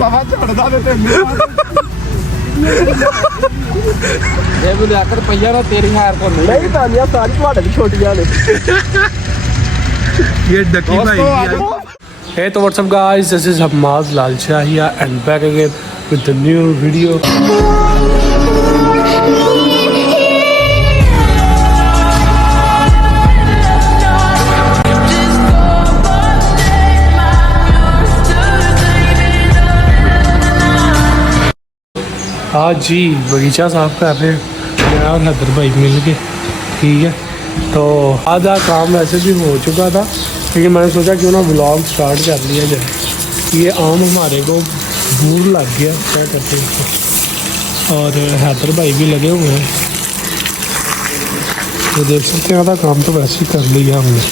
बाबा झड़दा ते ये भी आकर पहिया ना तेरी हार को नहीं तानिया सारी तुम्हारे भी छोटियां ने ये डकी भाई Hey, so what's up guys, this is Hammaz Lalcha here and back again with the new video. आज जी बगीचा साफ कर रहे हैं मैं और हैदर भाई मिल के, ठीक है। तो आधा काम वैसे भी हो चुका था लेकिन मैंने सोचा क्यों ना व्लॉग स्टार्ट कर लिया जाए। ये आम हमारे को दूर लग गया क्या करते हैं, और हैदर भाई भी लगे हुए हैं तो देख सकते हैं आधा काम तो वैसे ही कर लिया हमने।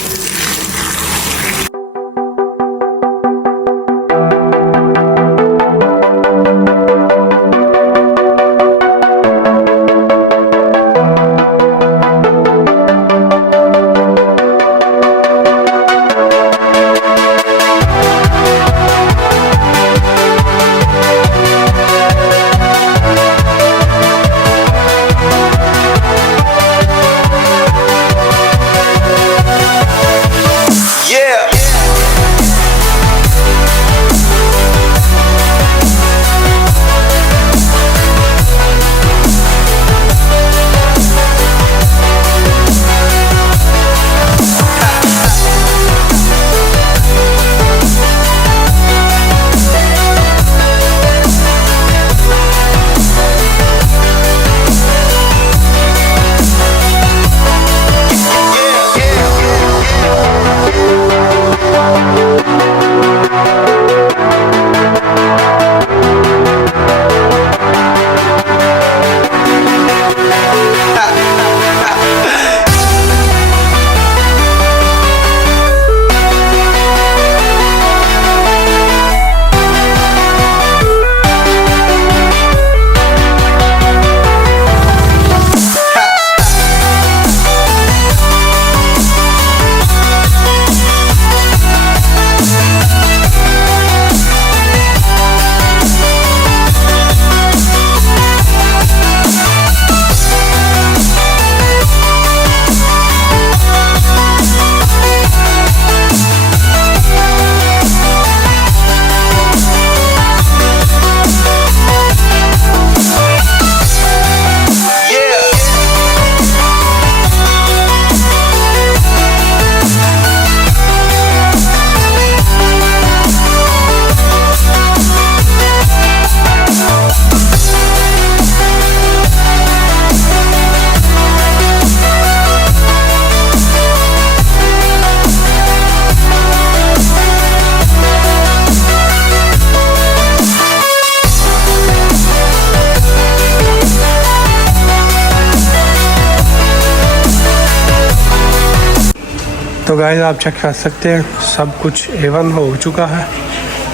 तो गाइस आप चेक कर सकते हैं सब कुछ एवन हो चुका है।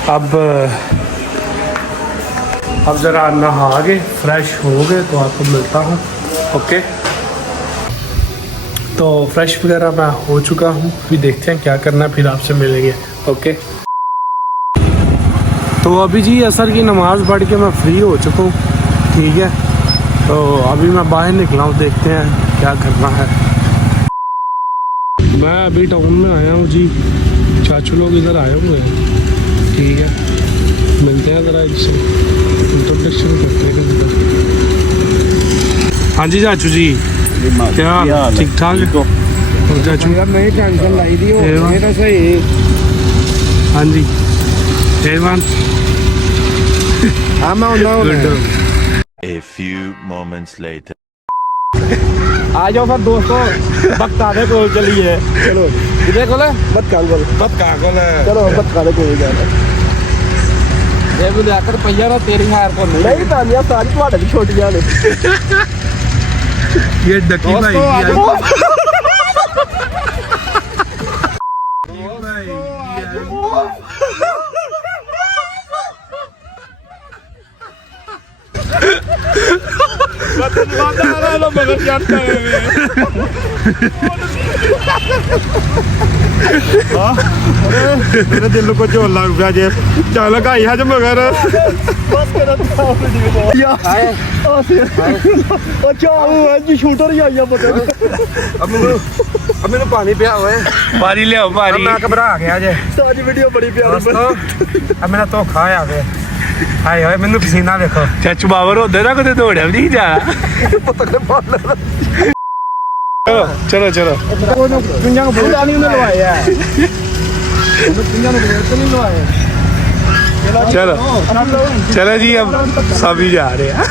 अब ज़रा नहा के फ्रेश हो गए तो आपको मिलता हूँ। ओके, तो फ्रेश वगैरह मैं हो चुका हूँ, अभी देखते हैं क्या करना है, फिर आपसे मिलेंगे। ओके, तो अभी जी असर की नमाज़ पढ़ के मैं फ्री हो चुका हूँ, ठीक है। तो अभी मैं बाहर निकला हूँ, देखते हैं क्या करना है। मैं अभी टाउन में आया हूँ जी, चाचू लोग इधर आए हुए हैं, ठीक है। मिलते हैं ज़रा इससे इंट्रोडक्शन करते हैं इधर। हाँ जी चाचू जी, क्या ठीक ठाक है? और चाचू नहीं टेंशन लाई दी हो तो सही। हाँ जी एवन हाँ मैं हूँ। A few moments later. आ जाओ फिर दोस्तों, बत्ताने को चलिए। चलो इधर को मत कागल चलो मत काले को जाना। ये भी आकर पहिया ना तेरी हार को नहीं तानिया सारी तुम्हारे भी छोटियां ने ये डकी भाई मगर जानता है मेरे दिल को झोल लग गया जे चल लगाई हज मगर बस करो यार अच्छा वो जी शूटर ही आया पता अब मैंने पानी पिया हुआ है पानी ले आओ पानी मैं घबरा गया जे सारी वीडियो बड़ी प्यारी दोस्तों अब मेरा तो खाया वे हाय हाय मैंने पसीना देखो चाचू बाबर होते ना कदे दौड़िया भी नहीं जा चलो चलो दुनिया को बहुत आनी में लवाया है दुनिया में तो नहीं लवाया चलो चलो जी अब सभी जा रहे हैं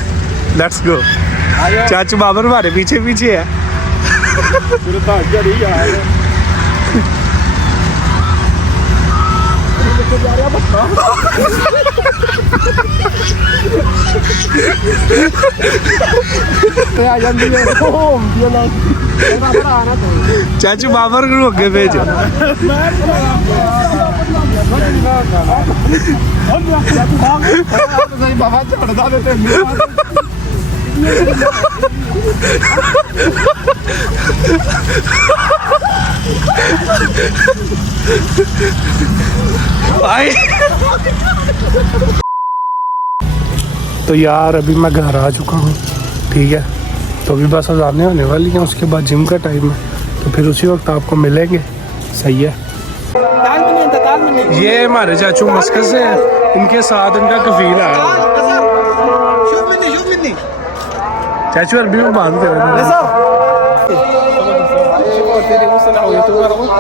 लेट्स गो चाचू बाबर हमारे पीछे पीछे है फिर तो आगे नहीं यार चाचू बाबर को अगे भेजो बाबा चढ़ता देते भाई तो यार अभी मैं घर आ चुका हूँ ठीक है तो अभी बस अज़ानें होने वाली हैं उसके बाद जिम का टाइम है तो फिर उसी वक्त आपको मिलेंगे सही है ये हमारे चाचू मस्कत से हैं इनके साथ इनका कफील आया चाचू अरबी में बात कर रहे हैं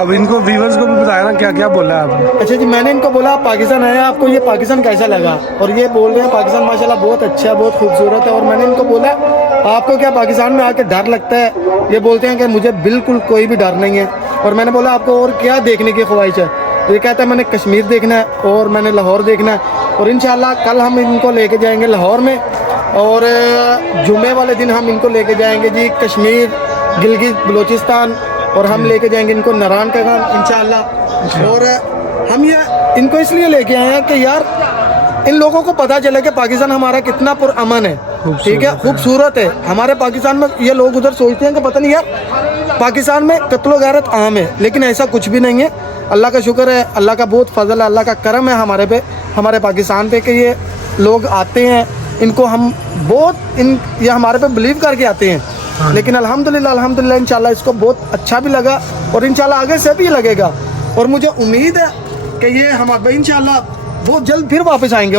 अब इनको व्यूअर्स को भी बताया ना क्या क्या बोला है आपने अच्छा जी मैंने इनको बोला आप पाकिस्तान आए आपको ये पाकिस्तान कैसा लगा और ये बोल रहे हैं पाकिस्तान माशाल्लाह बहुत अच्छा है बहुत खूबसूरत है और मैंने इनको बोला आपको क्या पाकिस्तान में आके डर लगता है ये बोलते हैं कि मुझे बिल्कुल कोई भी डर नहीं है और मैंने बोला आपको और क्या देखने की ख्वाहिश है तो ये कहता है मैंने कश्मीर देखना है और मैंने लाहौर देखना है और इंशाल्लाह कल हम इनको लेके जाएंगे लाहौर में और जुम्मे वाले दिन हम इनको लेके जाएंगे जी कश्मीर गिलगित बलूचिस्तान और हम लेके जाएंगे इनको नारायण का गान इंशाल्लाह और हम ये इनको इसलिए लेके आए हैं कि यार इन लोगों को पता चले कि पाकिस्तान हमारा कितना पुरअमन है ठीक है खूबसूरत है हमारे पाकिस्तान में ये लोग उधर सोचते हैं कि पता नहीं यार पाकिस्तान में कत्ल गैरत आम है लेकिन ऐसा कुछ भी नहीं है अल्लाह का शुक्र है अल्लाह का बहुत फजल है अल्लाह का करम है हमारे पे हमारे पाकिस्तान पे कि ये लोग आते हैं इनको हम बहुत ये हमारे पे बिलीव करके आते हैं लेकिन अल्हम्दुलिल्लाह इंशाल्लाह इसको बहुत अच्छा भी लगा और इंशाल्लाह आगे से भी लगेगा और मुझे उम्मीद है कि ये हमारे इंशाल्लाह बहुत जल्द फिर वापस आएंगे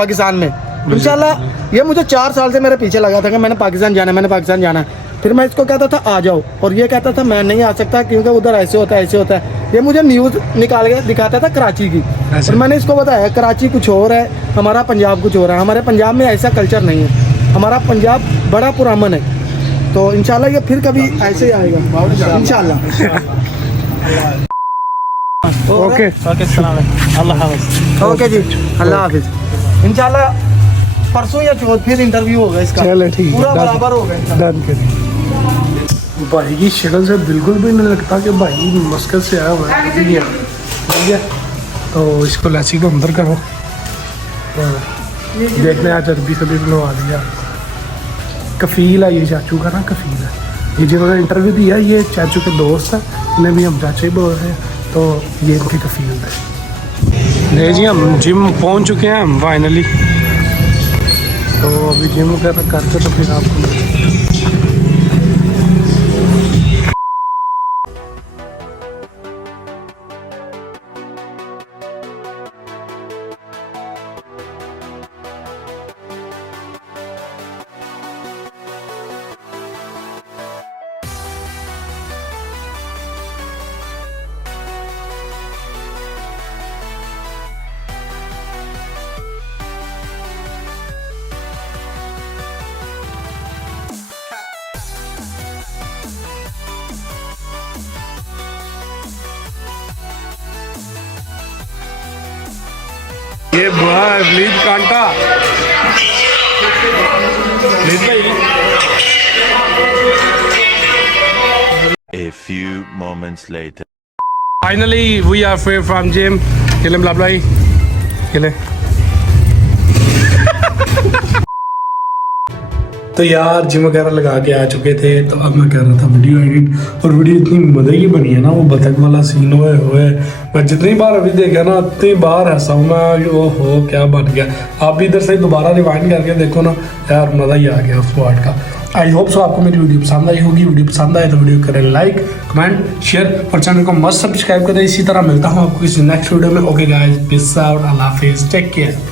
पाकिस्तान में इंशाल्लाह ये मुझे 4 साल से मेरे पीछे लगा था कि मैंने पाकिस्तान जाना है फिर मैं इसको कहता था आ जाओ और ये कहता था मैं नहीं आ सकता क्योंकि उधर ऐसे होता है ये मुझे न्यूज़ निकाल के दिखाता था कराची की और मैंने इसको बताया कराची कुछ और है हमारा पंजाब कुछ और है हमारे पंजाब में ऐसा कल्चर नहीं है हमारा पंजाब बड़ा पुरअमन है तो इंशाल्लाह ये फिर कभी ऐसे ही आएगा इंशाल्लाह ओके ओके जी अल्लाह हाफिज इंशाल्लाह परसों या चौथ फिर इंटरव्यू होगा इसका चलो ठीक है पूरा बराबर होगा डन करिए भाई की शक्ल से बिल्कुल भी नहीं लगता कि भाई मस्कत से आया हुआ है ठीक है तो इसको लस्सी को अंदर करो देखने आज अरबी सभी बनवा दिया कफील है ये चाचू का ना कफील है ये जिन्होंने इंटरव्यू दिया ये चाचू के दोस्त हैं इन्हें भी हम चाचा ही बोल रहे हैं तो ये इनके कफील है नहीं जी हम जिम पहुंच चुके हैं हम फाइनली तो अभी जिम वगैरह करके तो फिर आपको ये लीड कांटा लीड भाई A few moments later. Finally, we are free from gym. Kill him, blah. Kill him. तो यार जिम वगैरह लगा के आ चुके थे, तो अब मैं कर रहा था वीडियो एडिट, और वीडियो इतनी मजे की बनी है ना, वो बतख वाला सीन हुए मैं जितनी बार अभी देखा ना उतनी बार हंसा हूँ मैं, ओहो क्या बन गया। आप भी इधर से दोबारा रिवाइंड करके देखो ना यार, मज़ा ही आ गया उस पार्ट का। आई होप सो आपको मेरी वीडियो पसंद आई होगी। वीडियो पसंद आए तो वीडियो करें लाइक, कमेंट, शेयर और चैनल को मस्त सब्सक्राइब करें। इसी तरह मिलता हूँ आपको किसी नेक्स्ट वीडियो में। ओके गाइस, पीस आउट, अल्लाह हाफिज़, टेक केयर।